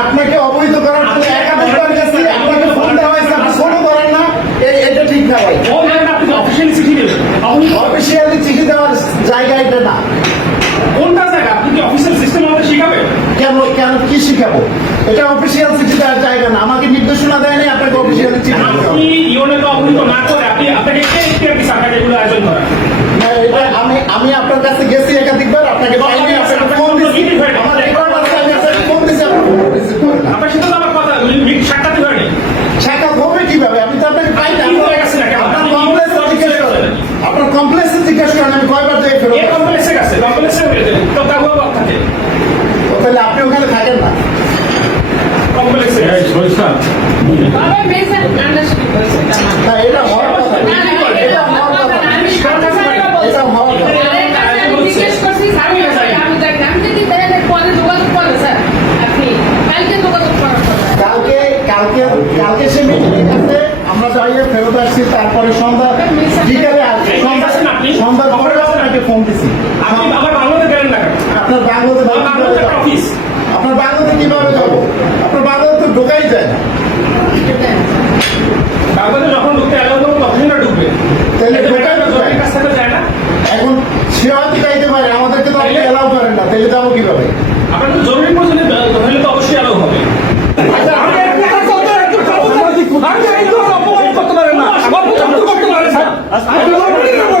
আপনাকে অবহিত করার জন্য একাধিকবার গেছি আপনাকে ফোন দেওয়া হয়েছে আপনি ফোনও করেন না এটা ঠিক না ভাই। অফিসিয়ালি চিঠি দেবেন অফিসিয়ালি চিঠি দেওয়ার জায়গা এটা না। কোনটা জায়গা? আপনি কি অফিসিয়াল সিস্টেম আমাদের শিখাবেন কেন কেন কি শিখাবো? এটা অফিসিয়াল চিঠি দেওয়ার জায়গা না। আমাকে নির্দেশনা দেয়নি আপনাকে অফিসিয়ালি চিঠি আপনি হবে অবহিত না করে আপনি আপনাকে কে আয়োজন করা? আমি আমি আপনার কাছে গেছি একাধিকবার আপনাকে ফোন দিছি আমার রেকর্ড আছে আমি আপনাকে ফোন দিছি আপনি ফোন রিসিভ করেন না। আপনার সাথে তো আমার কথা মি- সাক্ষাৎ হয়নি সাক্ষাৎ হবে কীভাবে আমি তো আপনাকে পাই না কি হয়ে গেছে নাকি? আপনার আপনি কমপ্লেক্সে কি জিজ্ঞেস করেন করেন? আপনার কমপ্লেক্সে জিজ্ঞেস করেন আমি কয়বার যাই ফেরত এ কমপ্লেক্সে গেছে কমপ্লেক্সে হয়েছে তো থাকে। তাহলে আপনি ওখানে থাকেন না। কমপ্লেক্সে বাবা মেসে আন্ডারস্ট্যান্ড না এটা হওয়ার কথা। না। না, না, এটা হওয়ার কথা। না। আমি সাথে সাথে বলছি। এটা হওয়ার কথা। না। আরেক কাছে আমি জিজ্ঞেস করছি, আমি আমি জানি। আমি যদি দেখেন, পরে যোগাযোগ করেন, স্যার, আপনি। কালকে যোগাযোগ করার কালকে কালকে কালকে সে মিটিং আমরা যাইয়ে ফেরত আসছি তারপরে সন্ধ্যা বিকালে পরে আপনাকে ফোন দিছি? আপনি আমার বাংলাতে গেলেন না আপনার বাংলাতে বাংলাতে অফিস আপনার বাংলাতে কীভাবে যাব? আপনার বাংলাতে তো ঢোকাই যায় বাংলাতে যখন ঢুকতে এলাও তখন তখনই না ঢুকবে তাহলে এতে ঢোকাই বেকার তো যায়। কাছ থেকে যায় না এখন সে হয়তো যাইতে পারে আমাদেরকে তো আপনি এলাও করেন না তাহলে যাব কীভাবে আপনার তো জরুরি প্রয়োজনে হলে তো অবশ্যই এলাও হবে আচ্ছা, আমি একটা কাজ করতে পারি, একটু সাংবাদিক। আমি একটু অপমান করতে পারেন না। অপমান করতে পারেন না। আপনি অপমানই করবেন